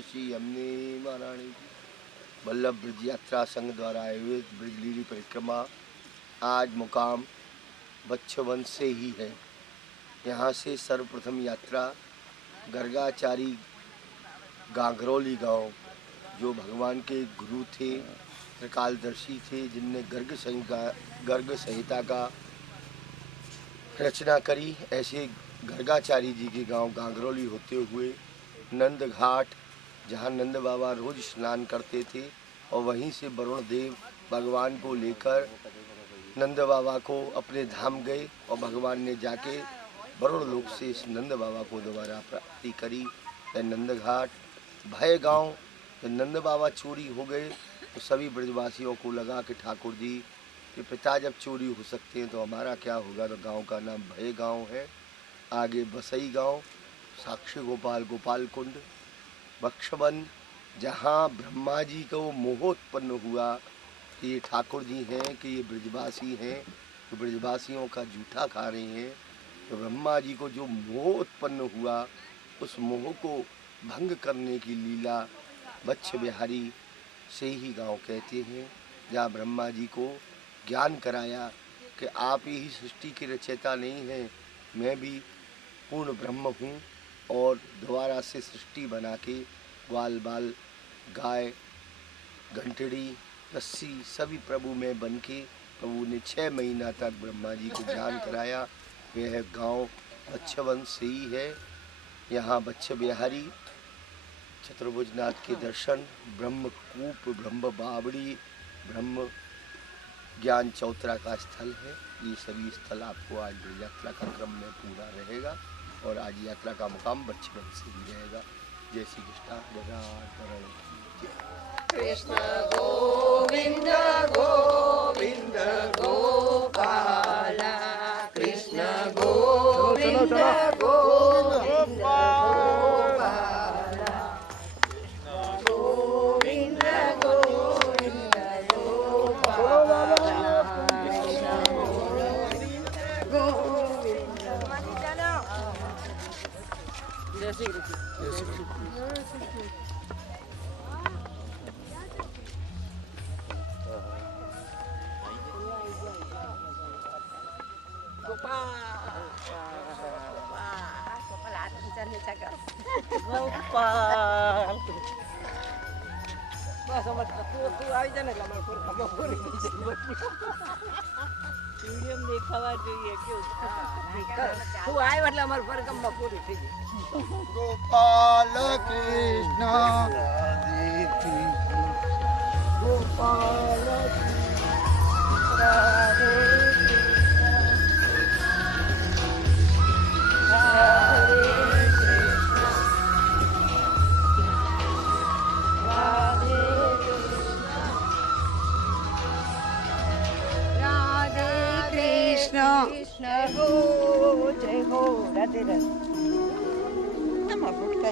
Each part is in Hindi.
श्री हमने महारानी वल्लभ ब्रज यात्रा संघ द्वारा आयोजित ब्रजलीली परिक्रमा आज मुकाम बच्छवन से ही है। यहाँ से सर्वप्रथम यात्रा गर्गाचारी गांगरौली गांव, जो भगवान के गुरु थे, त्रिकालदर्शी थे, जिनने गर्ग संहिता का रचना करी, ऐसे गर्गाचारी जी के गांव गांगरौली होते हुए नंद घाट, जहाँ नंद बाबा रोज स्नान करते थे, और वहीं से वरुण देव भगवान को लेकर नंद बाबा को अपने धाम गए और भगवान ने जाके वरुण लोक से इस नंद बाबा को दोबारा प्राप्ति करी। नंद घाट भय गांव, जब नंद बाबा चोरी हो गए तो सभी ब्रजवासियों को लगा कि ठाकुर जी के पिता जब चोरी हो सकते हैं तो हमारा क्या होगा। तो गांव का नाम भय गांव है। आगे बसई गांव, साक्षी गोपाल, गोपाल कुंड, बक्षवन, जहाँ ब्रह्मा जी को मोह उत्पन्न हुआ कि ये ठाकुर जी हैं, कि ये ब्रजवासी हैं, तो ब्रजवासियों का जूठा खा रहे हैं। तो ब्रह्मा जी को जो मोह उत्पन्न हुआ, उस मोह को भंग करने की लीला बच्छ बिहारी से ही गांव कहते हैं, जहाँ ब्रह्मा जी को ज्ञान कराया कि आप ही सृष्टि के रचयिता नहीं हैं, मैं भी पूर्ण ब्रह्म हूँ, और दोबारा से सृष्टि बना के ग्वाल बाल, गाय, घंटड़ी, रस्सी सभी प्रभु में बन के प्रभु ने 6 महीना तक ब्रह्मा जी को ज्ञान कराया। वह गांव बच्छवन से ही है। यहाँ बच्छ बिहारी चतुर्भुजनाथ के दर्शन, ब्रह्मकूप, ब्रह्म बावड़ी, ब्रह्म ज्ञान चौतरा का स्थल है। ये सभी स्थल आपको आज ब्रज यात्रा का क्रम में पूरा रहेगा, और आज यात्रा का मुकाम बच्छवन से ही रहेगा। जय श्री कृष्ण। कृष्ण गोविंद गोविंद गोपाला, कृष्ण गोविंद गोविंद गोपाला, गोविंद गोविंद गोपाला, कृष्ण गोविंद गोविंद। जय श्री कृष्ण। દેખાવા જોઈએ તું આય એટલે અમાર પરકમમાં પૂરી થઈ ગઈ. गोपाल कृष्ण राधे कृष्ण, गोपाल कृष्ण राधे कृष्ण हो जय हो राधे राधे। नमः गुटका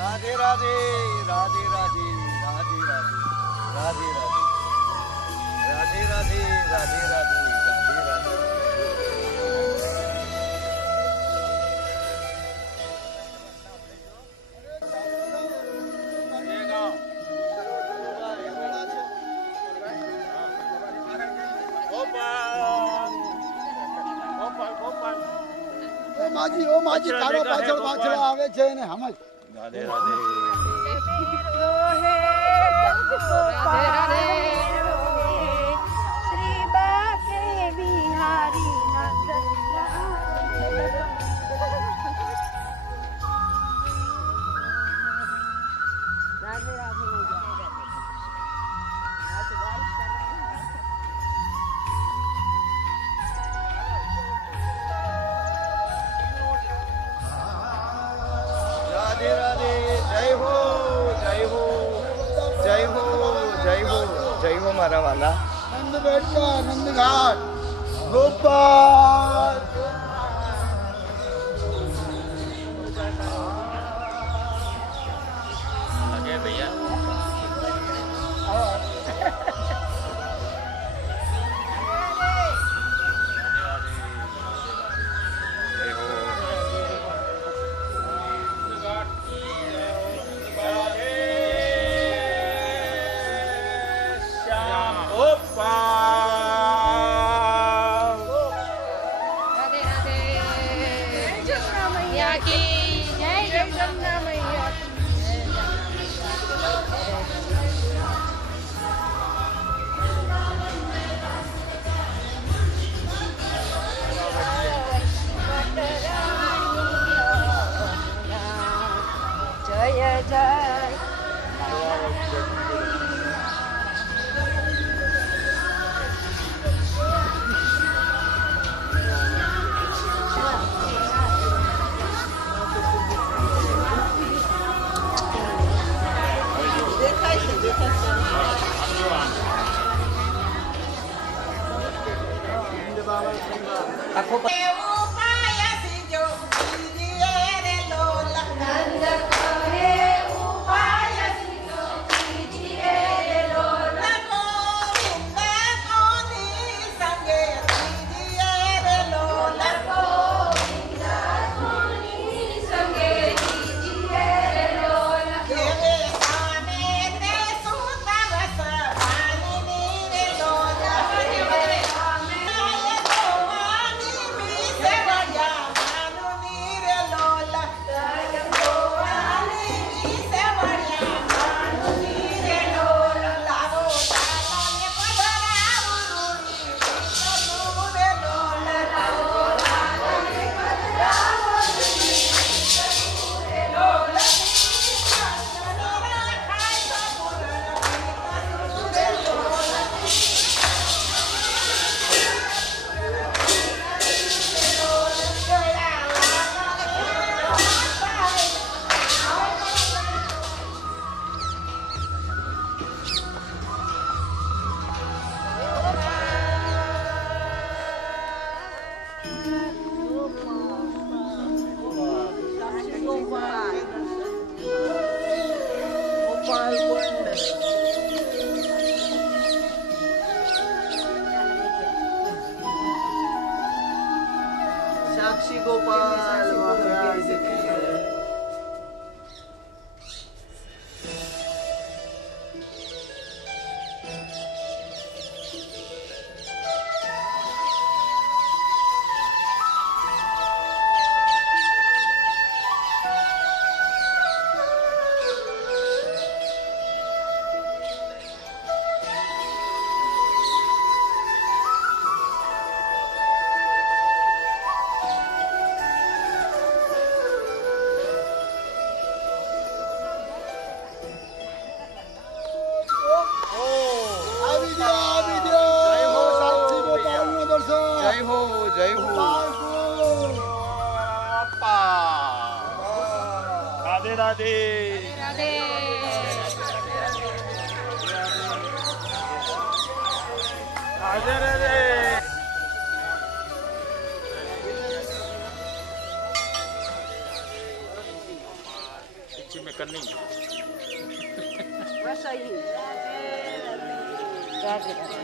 राधे राधे राधे राधे राधे राधे राधे राधे राधे राधे राधे राधे। માજી તારો પાછળ પાછળ આવે છે ને હમજ राधे राधे। श्री बाके बिहारी नंद राधे राधे। राधे राधे। जय हो जय हो जय हो जय हो जय हो मारा वाला नंद बेटा नंद घाट गोपाल। लगे भैया। जय हो। श्याम गोपाल। राधे राधे। जय जमुना मैया की जय जमुना मैया की। जय जय साक्षी गोपाल महाराज की जय हो जय हो। राधे राधे। राधे राधे राधे। पीछे में करनी बस यही। राधे राधे।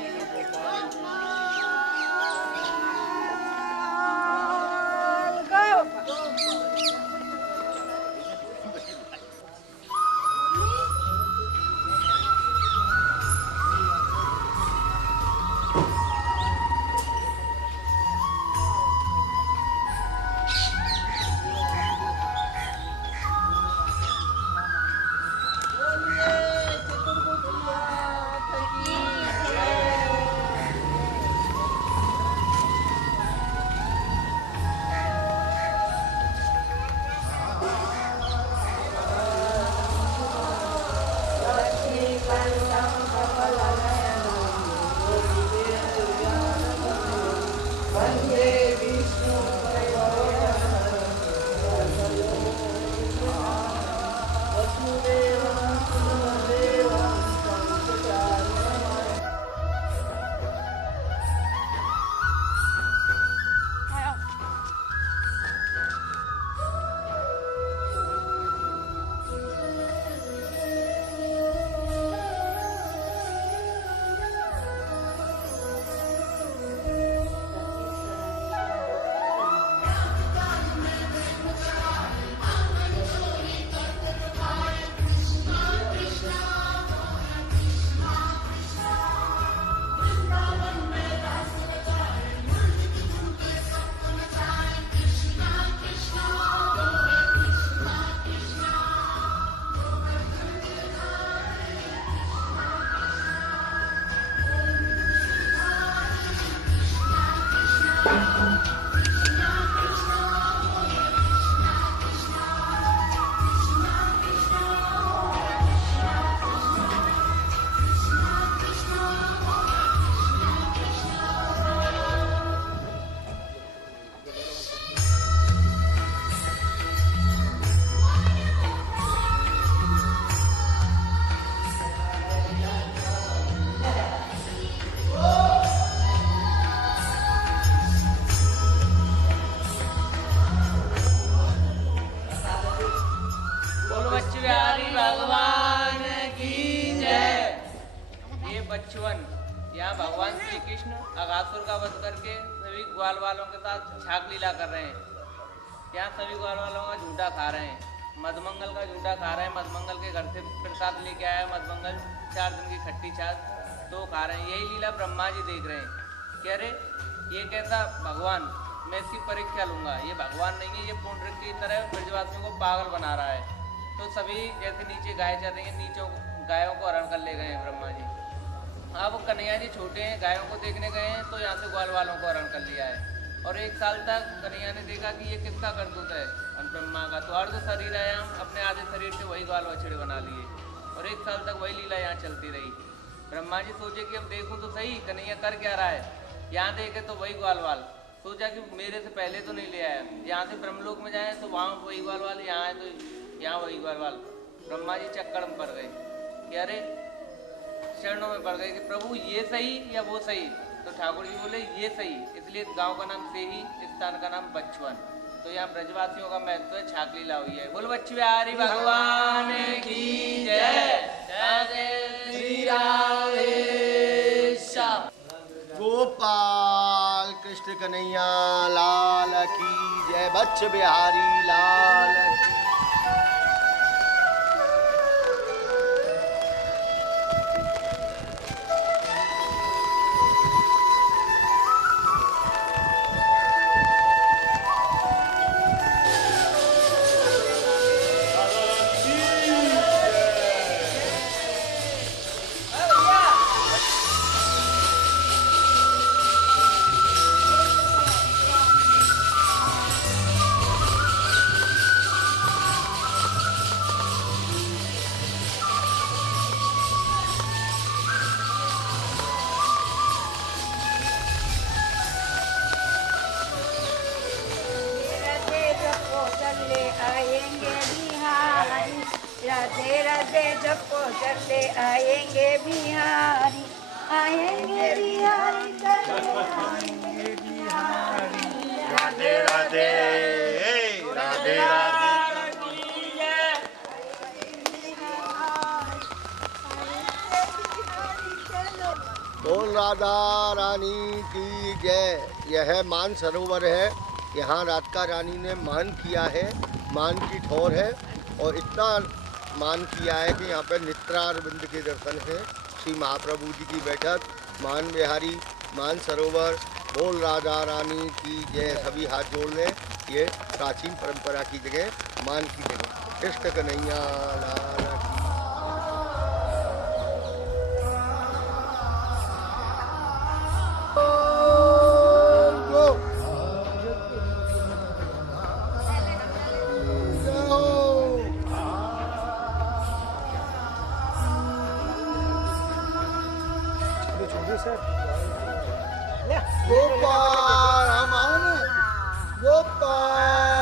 बोलो बच्चे बिहारी भगवान की जय। ये बचवन यहाँ भगवान श्री कृष्ण अगासुर का वध करके सभी ग्वाल वालों के साथ छाक लीला कर रहे हैं। यहाँ सभी ग्वाल वालों का झूठा खा रहे हैं, मधमंगल का झूठा खा रहे हैं। मधमंगल के घर से प्रसाद लेके आया है मधमंगल, 4 दिन की खट्टी छाछ तो खा रहे हैं। यही लीला ब्रह्मा जी देख रहे हैं। कह रहे ये कैसा भगवान, मैं इसकी परीक्षा लूंगा। ये भगवान नहीं है, ये पुंडरीक की तरह ब्रजवासियों को पागल बना रहा है। तो सभी जैसे नीचे गाय चल रही हैं, नीचे गायों को हरण कर ले गए हैं ब्रह्मा जी। अब कन्हैया जी छोटे हैं, गायों को देखने गए हैं तो यहाँ से ग्वाल वालों को हरण कर लिया है। और 1 साल तक कन्हैया ने देखा कि ये किसका करतूत है, ब्रह्मा का। तो अर्ध शरीर है, हम अपने आधे शरीर से वही ग्वाल बछड़े बना लिए और 1 साल तक वही लीला यहाँ चलती रही। ब्रह्मा जी सोचे कि अब देखूँ तो सही कन्हैया कर क्या रहा है। यहाँ देखे तो वही ग्वाल वाल, सोचा कि मेरे से पहले तो नहीं ले आया। यहाँ से ब्रह्मलोक में जाए तो वहाँ वही ग्वाल वाल, यहाँ आए तो यहाँ वही ग्वाल वाल। ब्रह्मा जी चक्कर में पड़ गए कि अरे चरणों में पड़ गए कि प्रभु ये सही या वो सही। तो ठाकुर जी बोले ये सही, इसलिए गांव का नाम से ही, स्थान का नाम बचवन। तो यहाँ ब्रजवासियों का महत्व है, छाक लीला हुई है। बोल बच्चे बिहारी भगवान की जय। श्री राधे श्याम। गोपाल कृष्ण कन्हैया लाल की जय। बच्च बिहारी लाल की। राधे राधे जपो चले आएंगे बिहारी, आएंगे बिहारी, आएंगे बिहारी। राधे राधे राधे राधे। बोल राधा रानी की जय। यह मान सरोवर है, यहाँ राधिका रानी ने मान किया है, मान की ठोर है। और इतना मान किया है कि यहाँ पर नेत्रारविंद के दर्शन है। श्री महाप्रभु जी की बैठक, मान बिहारी, मान सरोवर। बोल राधा रानी की जय। सभी हाथ जोड़ लें। ये प्राचीन परंपरा की जगह, मान की जगह। कृष्ण कन्हैया लाल की। गोपाल हमान गोपाल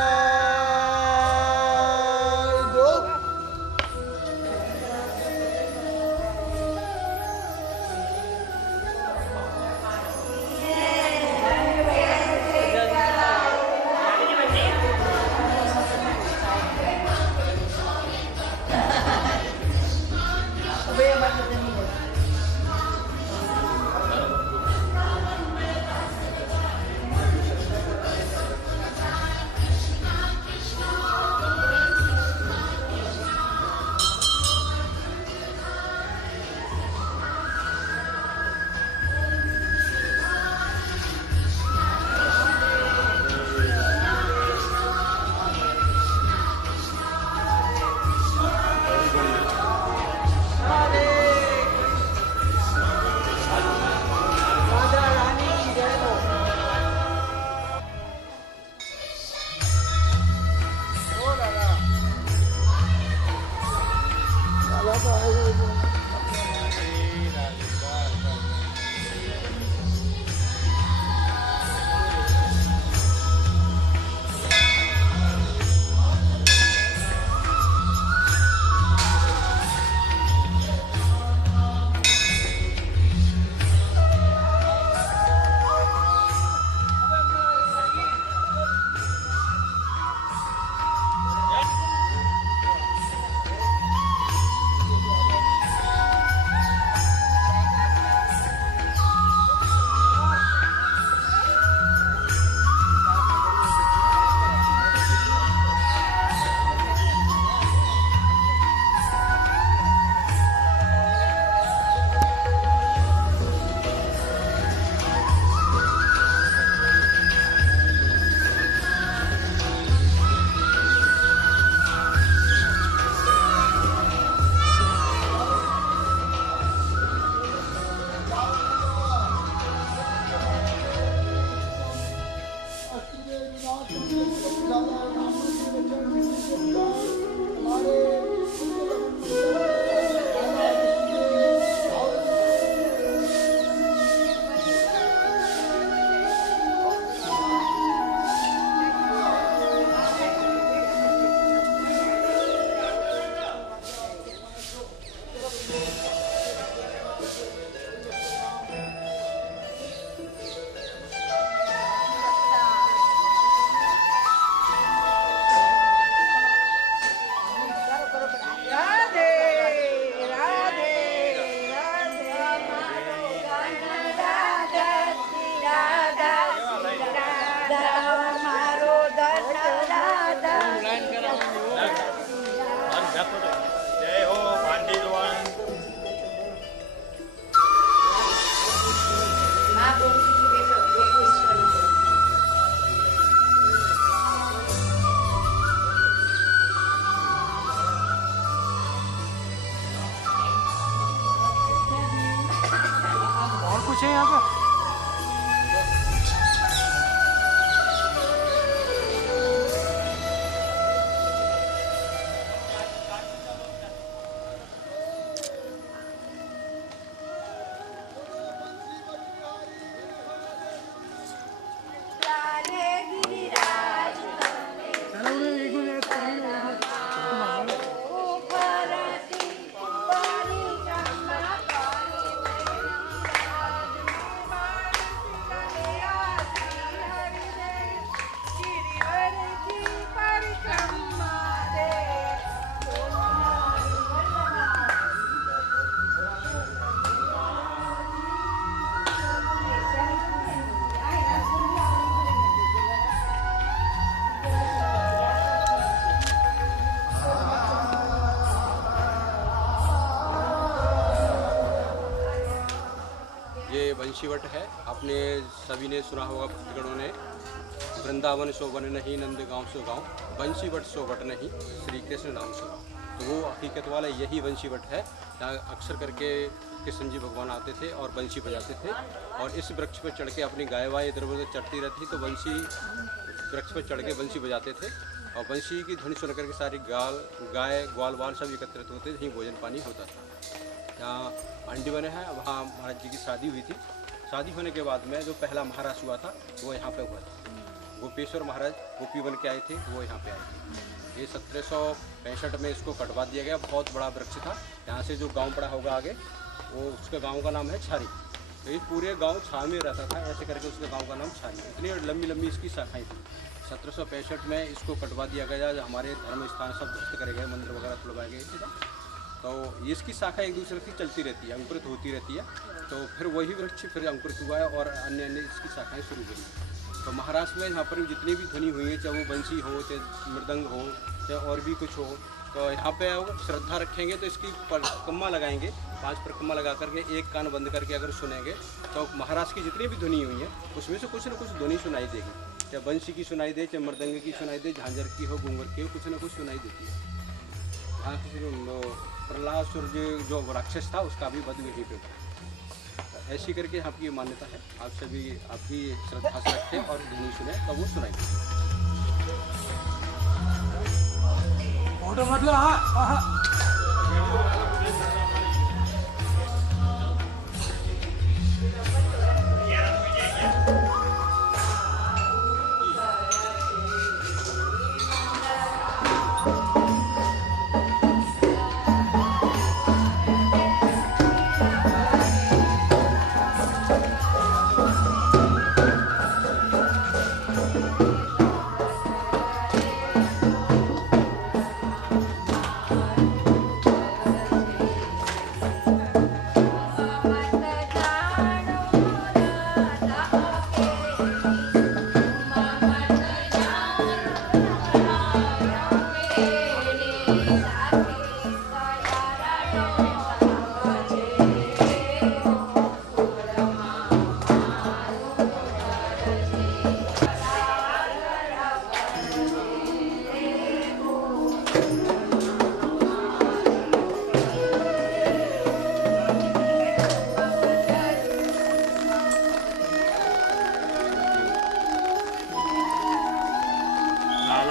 राधे राधे राधे राधा राधा राधा मारो धन राधा जय हो पांडितवान। और कुछ है यहाँ पे? लाले गिरिराज चलो उन्हें एक मिनट उपरती परिक्रमा गिरिवर की परिक्रमा रे ये वंशीवट है। आपने सभी ने सुना होगा भक्तगणों ने, वृंदावन शोभन नहीं नंद गाँव सो गाँव, वंशीवट शोभट नहीं श्री कृष्ण नाम सो गाँव। तो वो हकीकत वाला यही वंशीवट है जहाँ अक्सर करके कृष्ण जी भगवान आते थे और बंशी बजाते थे, और इस वृक्ष पर चढ़ के अपनी गाय वाय इधर उधर चढ़ती रहती, तो बंशी वृक्ष पर चढ़ के बंशी बजाते थे, और बंशी की ध्वनि सुन करके सारी गाय ग्वाल वाल सब एकत्रित होते थे, यहीं भोजन पानी होता था। जहाँ अंडी बने हैं वहाँ महाराज जी की शादी हुई थी। शादी होने के बाद में जो पहला महाराज हुआ था वो यहाँ पे हुआ था। गोपेश्वर महाराज गोपी बन के आए थे, वो यहाँ पे आए थे। ये 1765 में इसको कटवा दिया गया। बहुत बड़ा वृक्ष था। यहाँ से जो गांव पड़ा होगा आगे, वो उसका गांव का नाम है छारी। तो ये पूरे गांव छाव में रहता था, ऐसे करके उसके गांव का नाम छारी। इतनी लंबी लंबी इसकी शाखाएँ थी। 1765 में इसको कटवा दिया गया। हमारे धर्म स्थान सब ध्वस्त करे गए, मंदिर वगैरह खुलवाए गए थे। तो इसकी शाखा एक दूसरे की चलती रहती है, अंकुरित होती रहती है। तो फिर वही वृक्ष फिर अंकुरित हुआ है और अन्य अन्य इसकी शाखाएँ शुरू हुई। तो महाराष्ट्र में यहाँ पर जितनी भी ध्वनि हुई है, चाहे वो बंसी हो, चाहे मृदंग हो, चाहे और भी कुछ हो, तो यहाँ पे श्रद्धा रखेंगे तो इसकी परिक्रमा लगाएंगे। 5 परिक्रमा लगा करके एक कान बंद करके अगर सुनेंगे तो महाराष्ट्र की जितनी भी ध्वनि हुई है उसमें से कुछ न कुछ ध्वनि सुनाई देगी। चाहे बंसी की सुनाई दे, चाहे मृदंग की सुनाई दे, झांझर की हो, घूंगर की हो, कुछ न कुछ सुनाई देती है। हाँ, प्रहलाद जो राक्षस था उसका भी वध यहीं पे था। ऐसी करके आपकी मान्यता है। आप सभी आपकी श्रद्धा से रखें और ध्वनि सुने तब वो सुनाई। फोटो मतलब हाँ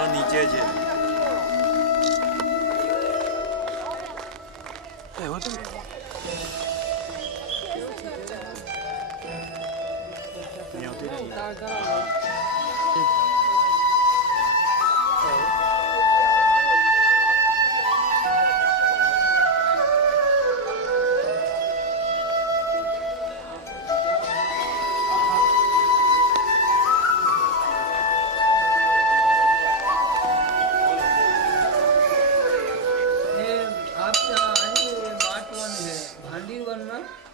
थोड़ा नीचे છે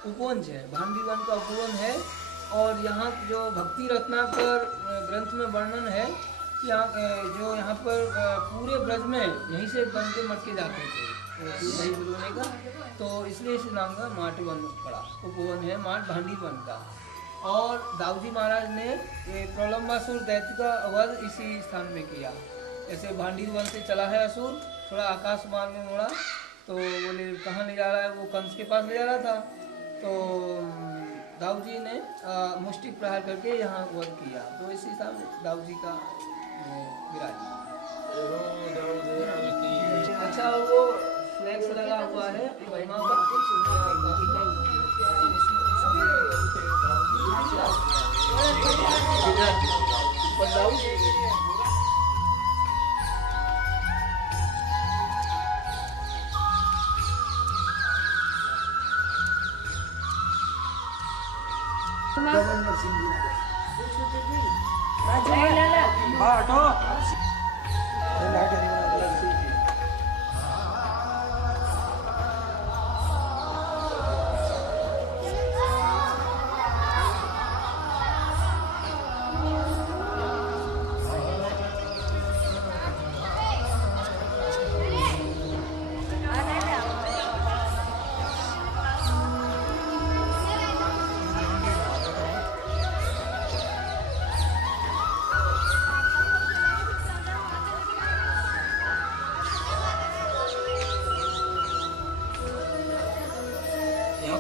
उपवन है, भांडी वन का उपवन है। और यहाँ जो भक्ति रत्नाकर ग्रंथ में वर्णन है कि जो यहाँ पर पूरे ब्रज में यहीं से बन के मटके जाते थे दही बुलवाने का, तो इसलिए इस नाम का माट वन पड़ा। उपवन है माट भांडी वन का। और दाऊजी महाराज ने प्रलंबासुर दैत्य का वध इसी स्थान में किया। ऐसे भांडी वन से चला है असुर, थोड़ा आकाश मार्ग में मुड़ा, तो बोले कहाँ ले जा रहा है, वो कंस के पास ले जा रहा था। तो दाऊजी ने मुष्टिक प्रहार करके यहाँ वध किया, तो इसी हिसाब से दाऊजी का विराजमान। अच्छा वो फ्लैक्स लगा हुआ है महिमा का। बाटो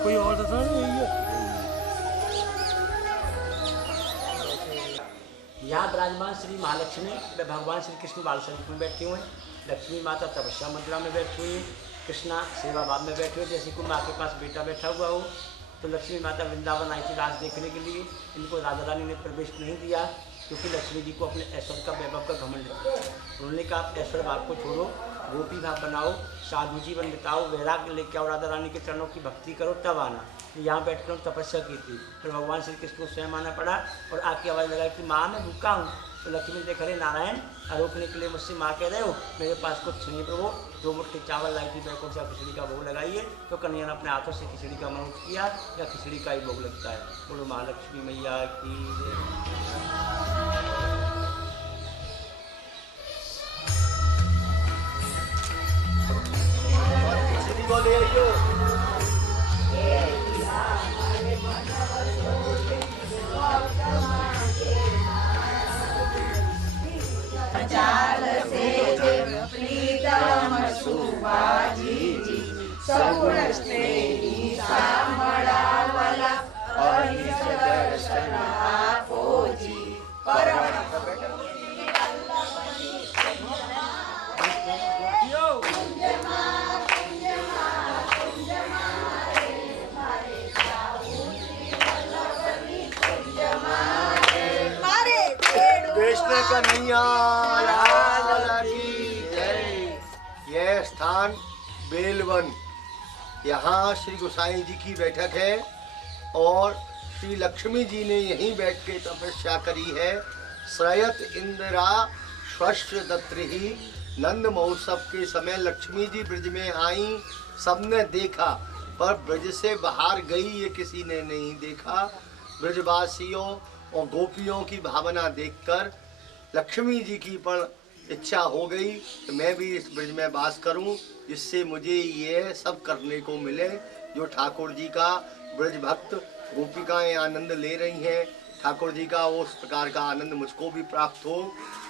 कोई और तो नहीं है। यहाँ विराजमान श्री महालक्ष्मी व भगवान श्री कृष्ण बाल स्वरूप में बैठे हुए हैं। लक्ष्मी माता तपस्या मुद्रा में बैठी हुई है। कृष्णा सेवा भाव में बैठे हुए। जैसे कि माँ के पास बेटा बैठा हुआ हो, तो लक्ष्मी माता वृंदावन आई थी राज देखने के लिए। इनको राजा रानी ने प्रवेश नहीं दिया, क्योंकि लक्ष्मी जी को अपने ऐश्वर्य का वैभव का घमंड है। उन्होंने कहा आप ऐश्वर्य भाव को छोड़ो, गोपी भाव बनाओ, साधु जीवन बिताओ, वैराग्य लेके आओ, राधा रानी के चरणों की भक्ति करो, तब आना। यहाँ बैठ कर तपस्या की थी। फिर भगवान श्री कृष्ण को स्वयं आना पड़ा और आके आवाज़ लगाई कि माँ मैं भूखा हूँ। तो लक्ष्मी ने देखा, अरे नारायण आरोपने के लिए मुझसे माँ कह रहे हो, मेरे पास कुछ नहीं प्रभु। 2 मुट्ठी चावल लाई थी बैकुंठ से, खिचड़ी का भोग लगाइए। तो कन्हैया ने अपने हाथों से खिचड़ी का मनोज किया, या खिचड़ी का ही भोग लगता है। बोलो महालक्ष्मी मैया की बोले आइयो। चाल से प्रीतम सुबाजी सगुण स्नेही सामळावला अहित दर्शन आपोजी परम कृष्ण कन्हैया लाल की जय। यह स्थान बेलवन, यहाँ श्री गोसाई जी की बैठक है और श्री लक्ष्मी जी ने यहीं बैठ के तपस्या करी है। श्रयत इंदिरा स्वस्थ दत्रिही। नंद महोत्सव के समय लक्ष्मी जी ब्रज में आई, सबने देखा, पर ब्रज से बाहर गई ये किसी ने नहीं देखा। ब्रजवासियों और गोपियों की भावना देखकर लक्ष्मी जी की पर इच्छा हो गई कि मैं भी इस ब्रज में वास करूं, जिससे मुझे ये सब करने को मिले जो ठाकुर जी का ब्रज भक्त गोपिकाएं आनंद ले रही हैं। ठाकुर जी का उस प्रकार का आनंद मुझको भी प्राप्त हो।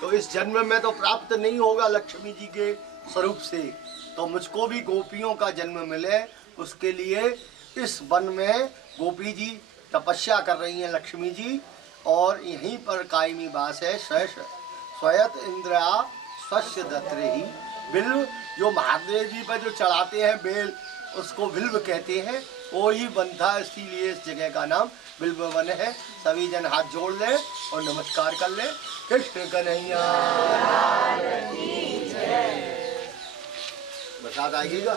तो इस जन्म में तो प्राप्त नहीं होगा लक्ष्मी जी के स्वरूप से, तो मुझको भी गोपियों का जन्म मिले, उसके लिए इस वन में गोपी जी तपस्या कर रही हैं लक्ष्मी जी, और यहीं पर कायमी वास है। स्वयत इंद्रा सस्य दत्रेही। बिल्व जो महादेव जी पर जो चढ़ाते हैं बेल, उसको बिल्व कहते हैं। वो ही वन था, इसीलिए इस जगह का नाम बिल्व वन है। सभी जन हाथ जोड़ लें और नमस्कार कर लें। कृष्ण कन्हैया प्रसाद आएगा।